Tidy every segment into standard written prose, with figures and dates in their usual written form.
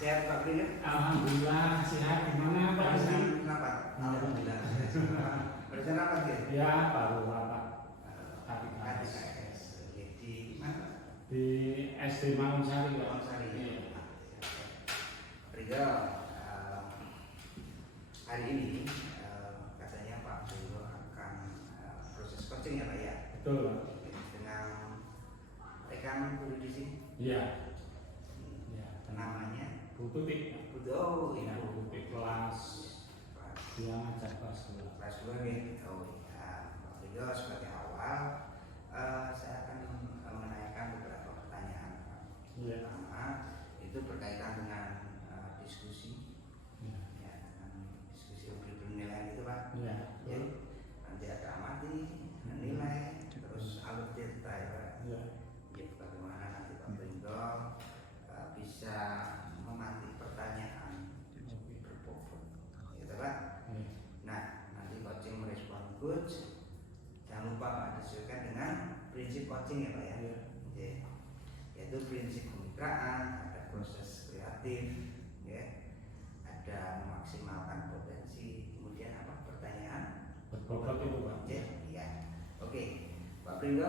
Sehat Pak Pri? Alhamdulillah sehat. Gimana Pak? Barusan rapat. Alhamdulillah sehat. Barusan rapat ya? Ya baru rapat. KDKS. Di mana? Di SD Mangunsari. Mangunsari. Priyo, hari ini katanya Pak Priyo akan proses coaching ya Pak ya? Betul. Dengan rekan guru di sini. Iya. Namanya Bu Tutik. Oh Ya, iya. Bu Tutik kelas. Dia ngajar kelas 2. Kelas 2 nih. Oh iya. Pak Priyo sebagai awal saya akan menanyakan beberapa pertanyaan. Iya. Pertama itu berkaitan dengan diskusi. Iya. Ya, dengan diskusi yang bernilai itu Pak. Iya. Ya, nanti ada amati, nilai, terus alur cerita ya Pak. Iya. Ya, bagaimana nanti Pak Priyo bisa memantik pertanyaan berbobot, gitu Pak. Nah, nanti coaching merespon coach. Jangan lupa Pak disesuaikan dengan prinsip coaching ya Pak ya. Oke. Yaitu prinsip kemitraan, ada proses kreatif, ya, ada memaksimalkan potensi, kemudian apa pertanyaan Berbobot itu Pak. Ya. Oke, Pak Priyo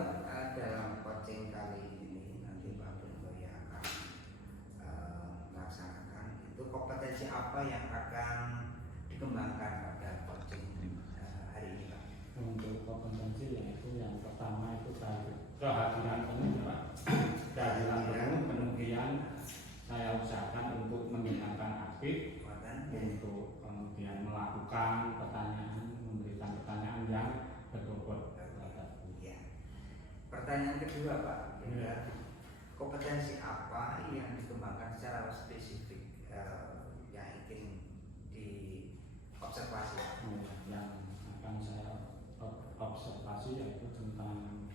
dalam coaching kali ini nanti Pak Priyo yang akan melaksanakan itu kompetensi apa yang akan dikembangkan pada coaching hari ini Pak? Untuk kompetensi yaitu yang pertama itu kehadiran penuh Pak. Kehadiran penuh, kemudian saya usahakan untuk mendengarkan aktif, untuk kemudian melakukan pertanyaan, memberikan pertanyaan yang berbobot. Ya. Pertanyaan kedua Pak, kompetensi apa yang dikembangkan secara spesifik yang ingin diobservasi? Yang akan saya observasi yaitu tentang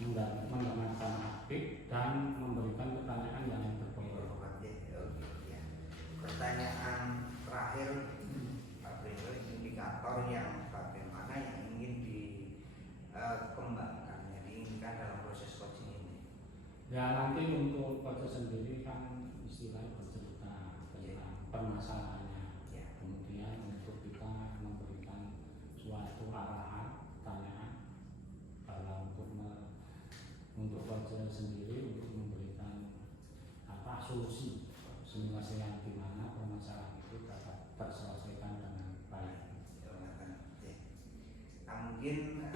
mendengarkan aktif dan memberikan pertanyaan yang berbobot. Pertanyaan terakhir Pak Priyo, indikator yang bagaimana yang ingin dikembangkan, yang diinginkan dalam proses coaching ini? Ya nanti untuk proses sendiri kan istilahnya bercerita tentang permasalahannya. Kemudian untuk kita memberikan suatu arahan, pertanyaan, kalau untuk proses sendiri untuk memberikan solusi menyelesaikan di mana permasalahan itu dapat terselesaikan dengan baik. Nah, mungkin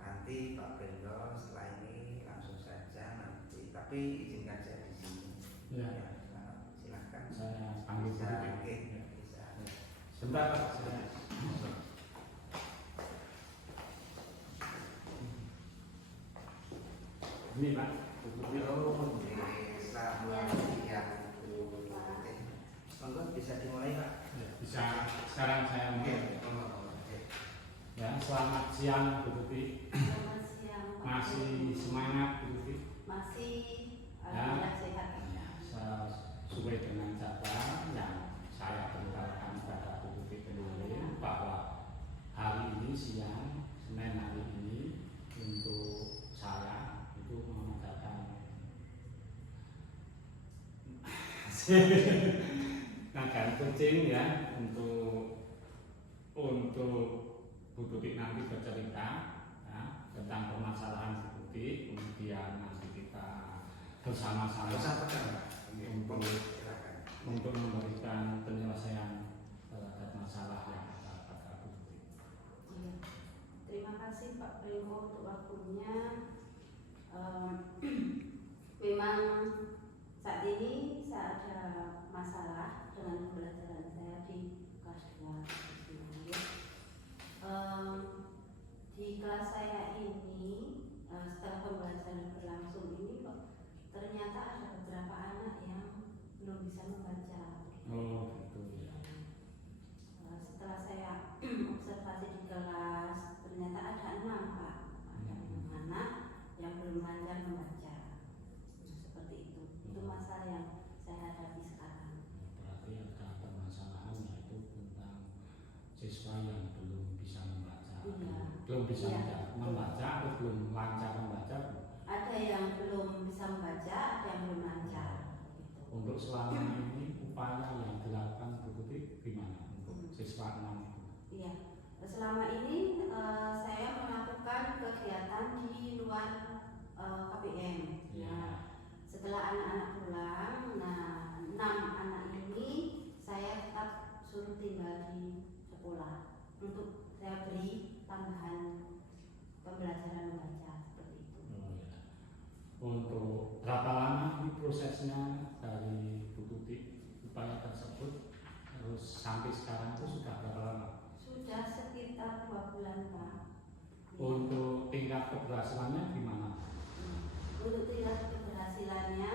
nanti Pak Priyo setelah ini langsung saja nanti, tapi izinkan saya di sini. Ya. Silakan. Saya panggil sedikit. Bisa. Sebentar Pak. Ini Pak. Monggo bisa dimulai Pak. Bisa sekarang saya mulai. Ya, selamat siang Bu Tuti. Selamat siang Pak. Masih semangat Bu Tuti? Masih Ya. sehat. Sesuai dengan jadwal yang saya beritahukan pada Bu Tuti kemarin bahwa hari ini siang Senin hari ini untuk saya itu mengadakan coaching ya untuk Bu Tuti nanti bercerita ya, tentang permasalahan Bu Tuti, kemudian nanti kita bersama-sama untuk memberikan penyelesaian terhadap masalah yang ada pada Bu Tuti. Terima kasih Pak Priyo untuk waktunya. Memang saat ini saya ada masalah dengan pembelajaran saya di kelas 2. Di kelas saya ini setelah pembelajaran berlangsung ini ternyata ada beberapa anak yang belum bisa membaca. Oh gitu ya. Setelah saya observasi di kelas ternyata ada 6 Pak. Ada 6 anak yang belum lancar membaca. Seperti itu. Itu masalah yang saya hadapi sekarang. Berarti ada permasalahan yaitu tentang siswa yang belum bisa membaca. Iya. Belum bisa Iya. membaca atau belum lancar membaca. Ada yang belum bisa membaca, ada yang belum lancar. Gitu. selama ini upaya yang dilakukan Bu Tuti gimana untuk siswa 6 itu? Iya, selama ini saya melakukan kegiatan di luar KPM. Nah, setelah anak-anak pulang, nah 6 anak ini saya tetap suruh tinggal di sekolah untuk saya beri tambahan pembelajaran membaca seperti itu. Untuk berapa lama ini prosesnya dari Bu Tuti upaya tersebut terus sampai sekarang itu sudah berapa lama? Sudah sekitar 2 bulan Pak. Untuk tingkat keberhasilannya gimana? Untuk tingkat keberhasilannya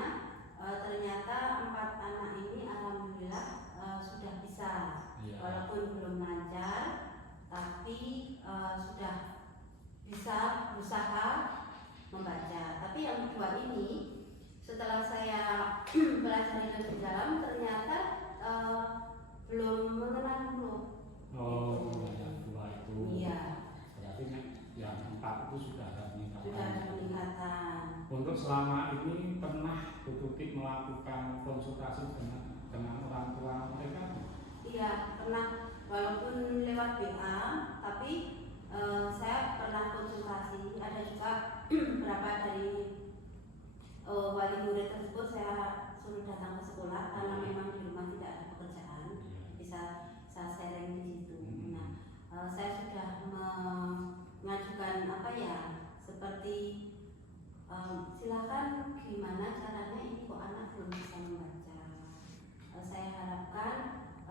ternyata 4 anak ini alhamdulillah sudah bisa, walaupun belum lancar, tapi sudah bisa berusaha membaca. Tapi yang kedua ini setelah saya belajar lebih dalam ternyata belum mengenal huruf. Oh, yang 2 itu. Iya. Berarti yang 4 itu sudah ada peningkatan. Sudah ada peningkatan. Untuk selama ini pernah Bu Tuti melakukan konsultasi dengan orang tua mereka? Iya, pernah, walaupun lewat WA, tapi saya pernah konsultasi. Ada juga beberapa dari wali murid tersebut saya suruh datang ke sekolah karena memang di rumah tidak ada pekerjaan, bisa saya sharing di situ. Nah, saya sudah mengajukan seperti silakan gimana caranya ini kok anak belum bisa membaca. Saya harapkan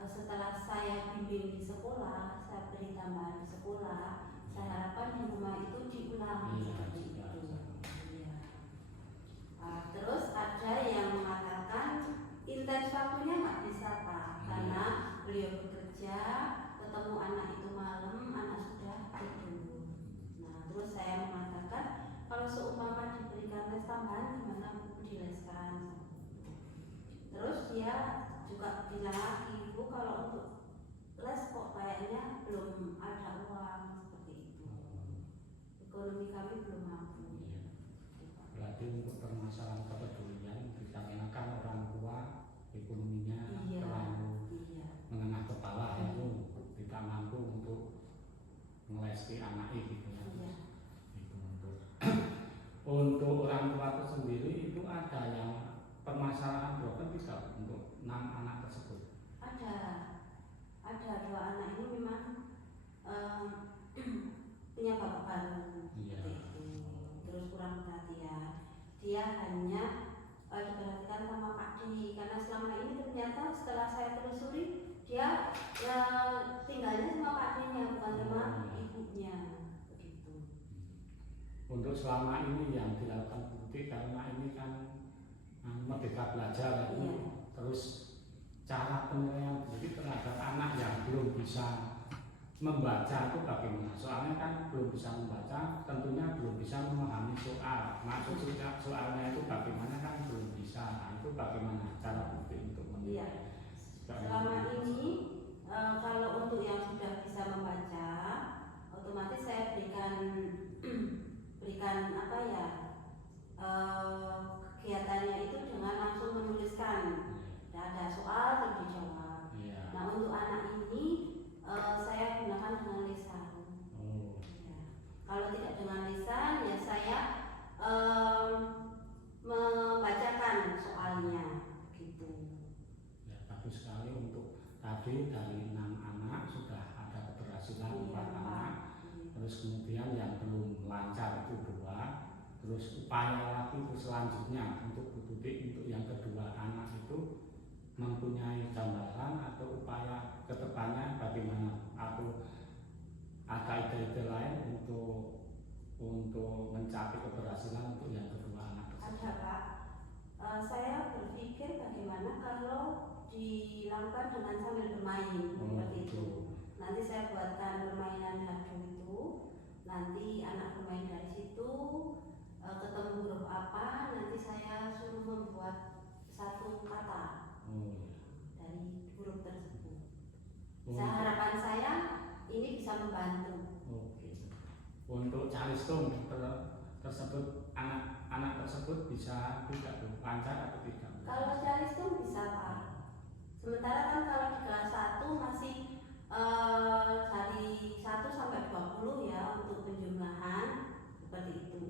setelah saya bimbing di sekolah, saya beri tambahan di sekolah, saya harapkan di rumah itu diulang seperti itu. Ya. Terus ada yang mengatakan intens waktunya nggak bisa Pak, karena beliau bekerja, ketemu anak itu malam, anak sudah tidur. Nah, terus saya mengatakan kalau seumpama diberikan les tambahan gimana Bu, dileskan. Terus dia juga bilang lagi, Bu, kalau untuk les kok kayaknya belum ada uang seperti itu. Ekonomi kami belum mampu. Berarti untuk permasalahan kepedulian dikarenakan orang tua ekonominya terlalu menengah kepala itu tidak mampu untuk melesti anak gitu ya. Itu untuk orang tua itu sendiri itu ada yang permasalahan broken tidak untuk 6 anak tersebut? Ada 2 anak ini memang punya bapak baru, terus kurang perhatian. Dia hanya diperhatikan sama Pak D, karena selama ini ternyata setelah saya telusuri dia tinggalnya sama Pak D-nya bukan sama ibunya, begitu. Untuk selama ini yang dilakukan Putih karena ini kan merdeka belajar terus cara penilaian Putih terhadap anak yang belum bisa membaca itu bagaimana? Soalnya kan belum bisa membaca, tentunya belum bisa memahami soal. Maksud soalnya itu bagaimana kan belum bisa. Nah, itu bagaimana cara Putih untuk menilai? Selama ini kalau untuk yang sudah bisa membaca, otomatis saya berikan kegiatannya itu dengan langsung menuliskan. Ada soal terus dijawab. Nah, untuk anak ini saya gunakan dengan lisan. Kalau tidak dengan lisan, ya saya membacakan soalnya, gitu. Ya, bagus sekali untuk tadi dari 6 anak sudah ada keberhasilan 4 anak. Terus kemudian yang belum lancar itu 2. Terus upaya lagi itu selanjutnya untuk Bu Tuti untuk yang kedua anak itu mempunyai gambaran atau upaya kedepannya bagaimana? Atau ada ide-ide lain untuk mencapai keberhasilan untuk yang kedua anak tersebut? Ada Pak. Saya berpikir bagaimana kalau dilakukan dengan sambil bermain seperti itu. Nanti saya buatkan permainan hadu itu. Nanti anak bermain dari situ, ketemu huruf apa, nanti saya suruh membuat satu kata dari huruf tersebut. Harapan saya ini bisa membantu. Untuk Calistung tersebut anak anak tersebut bisa tidak Bu? Lancar atau tidak? Kalau Charleston bisa Pak. Sementara kan kalau di kelas 1 masih dari 1 sampai 20 ya untuk penjumlahan seperti itu.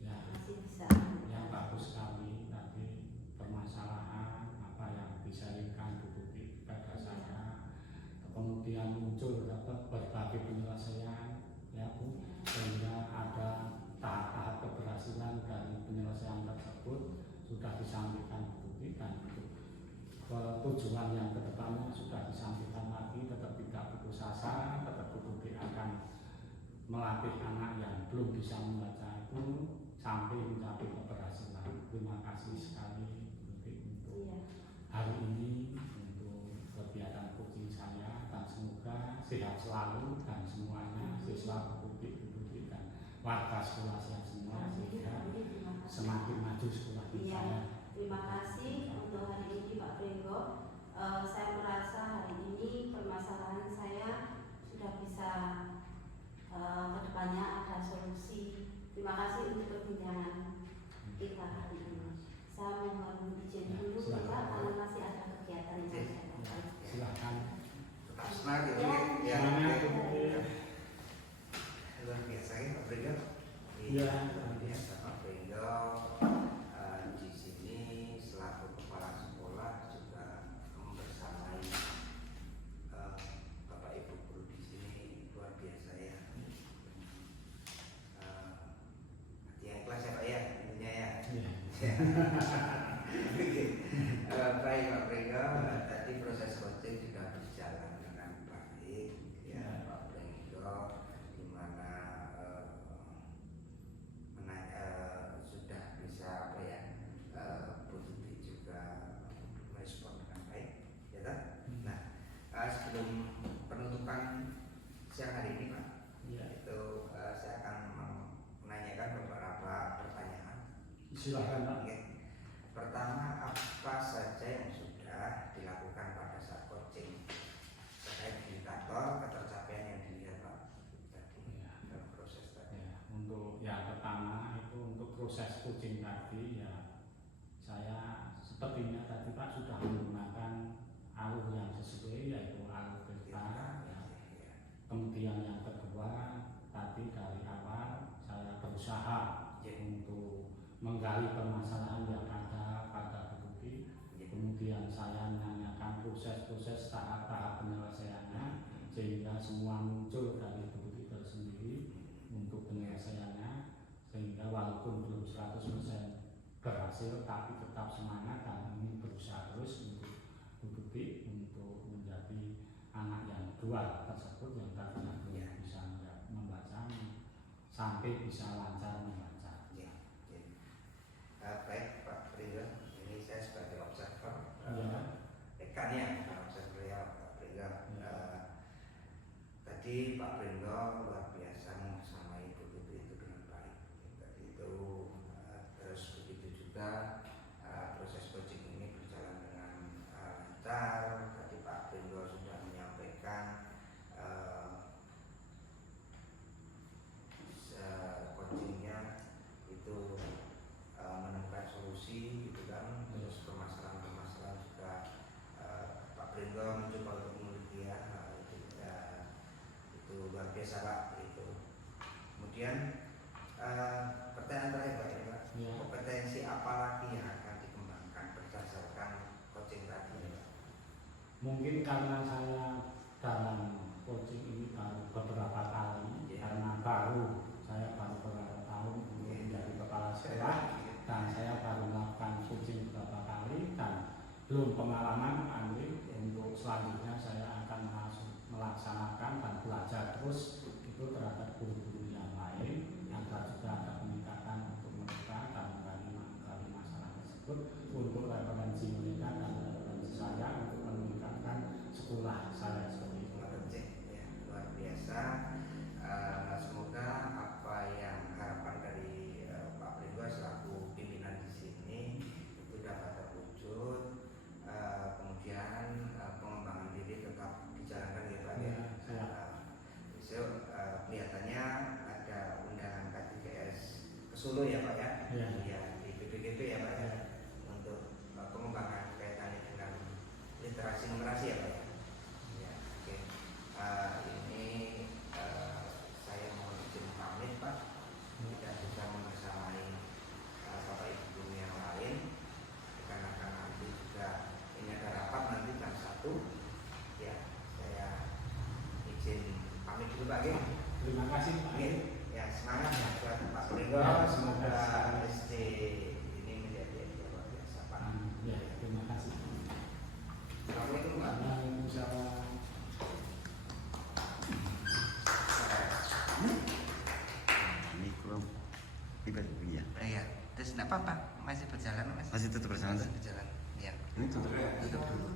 Ya, Masih bisa. yang bagus sekali tadi permasalahan apa yang disaringkan Bu Tuti kepada saya, kemudian muncul dapat berbagai penyelesaian ya Bu, sehingga ada tahap-tahap keberhasilan dari penyelesaian tersebut sudah disampaikan Bu Tuti, dan tujuan yang kedepannya sudah disampaikan lagi, tetap tidak putus asa, tetap Bu Tuti akan melatih anak yang belum bisa membaca itu sampai mencapai keberhasilan. Terima kasih sekali Bu Tuti untuk hari ini, untuk kegiatan coaching saya, dan semoga sehat selalu dan semuanya siswa Bu Tuti dan warga sekolah saya semua, sehingga semakin maju sekolah kita. Terima kasih untuk hari ini Pak Pringgo. Saya merasa hari ini permasalahan saya sudah bisa kedepannya ada solusi. Terima kasih untuk perbincangan kita hari ini. Saya mohon izin dulu Pak, karena masih ada kegiatan yang saya lakukan. Silakan. Tetap semangat Ya. ya. Semangat, Bu. Luar biasa ya Pak Pringgo. Iya. Luar biasa Pak Pringgo. Di sini selaku kepala sekolah juga membersamai Bapak Ibu guru di sini, luar biasa ya. Hati yang ikhlas ya Pak ya, intinya ya. Oke. Baik Pak Pringgo, tadi proses coaching sudah berjalan dengan baik ya Pak Pringgo, di mana sudah bisa apa ya, Bu Tuti juga merespon dengan baik ya kan? Nah, sebelum penutupan siang hari ini Pak, itu saya akan menanyakan beberapa pertanyaan. Silakan Pak. Oke. Pertama, apa saja yang sudah dilakukan pada saat coaching terkait indikator ketercapaian yang dilihat Pak tadi dalam proses tadi? Ya, untuk yang pertama itu untuk proses coaching tadi ya, saya sepertinya tadi Pak sudah menggunakan alur yang sesuai, yaitu alur delta ya. Kemudian yang kedua tadi dari awal saya berusaha untuk menggali permasalahan yang ada pada Bu Tuti. Kemudian saya menanyakan proses-proses tahap-tahap penyelesaiannya, sehingga semua muncul dari Bu Tuti tersendiri untuk penyelesaiannya, sehingga walaupun belum 100% berhasil tapi tetap semangat dan ingin berusaha terus untuk Bu Tuti untuk menjadi anak yang dua tersebut yang tadinya belum bisa membaca sampai bisa lancar membaca. Baik Pak Pringgo, ini saya sebagai observer, rekannya bukan observer ya Pak Pringgo. Tadi Pak Pringgo luar biasa membersamai Bu Tuti itu dengan baik. Tadi itu terus begitu juga proses coaching ini berjalan dengan lancar. Tadi Pak Pringgo sudah menyampaikan coachingnya itu menemukan solusi gitu kan, terus permasalahan-permasalahan juga Pak Pringgo mencoba untuk meneliti ya, itu luar biasa Pak itu. Kemudian pertanyaan terakhir Pak ya Pak, kompetensi apa lagi yang akan dikembangkan berdasarkan coaching tadi ya Pak? Mungkin karena saya dalam coaching ini baru beberapa kali, karena saya baru beberapa tahun menjadi kepala sekolah, dan saya baru melakukan coaching beberapa kali dan belum pengalaman ambil. Untuk selanjutnya saya akan melaksanakan dan belajar terus itu terhadap guru-guru yang lain agar juga ada peningkatan untuk mereka dan menggali masalah tersebut untuk referensi mereka dan referensi saya untuk meningkatkan sekolah saya seperti itu. Luar biasa. Semoga apa yang harapan dari Pak Pringgo selaku pimpinan di sini itu dapat terwujud. Kemudian pengembangan diri tetap dijalankan ya Pak ya. Besok kelihatannya ada undangan K3S ke Solo ya Pak ya. ya di BPKB ya Pak ya, untuk pengembangan kaitannya dengan literasi numerasi ya Pak ya. Ya, oke. Ini saya mohon izin pamit Pak, tidak bisa membersamai Bapak Ibu guru yang lain karena nanti juga ini ada rapat nanti jam 1 ya. Saya izin pamit dulu Pak. Terima kasih Pak. Ya, semangat ya buat Pak Pringgo. Semoga SD ini menjadi luar biasa Pak. Ya, terima kasih. Assalamualaikum Pak. Waalaikumsalam. Ini kurang pribadi ya. Iya, terus enggak apa-apa, masih berjalan Mas. Masih tetap berjalan. Masih berjalan. Iya. Ini tutup. Tutup dulu.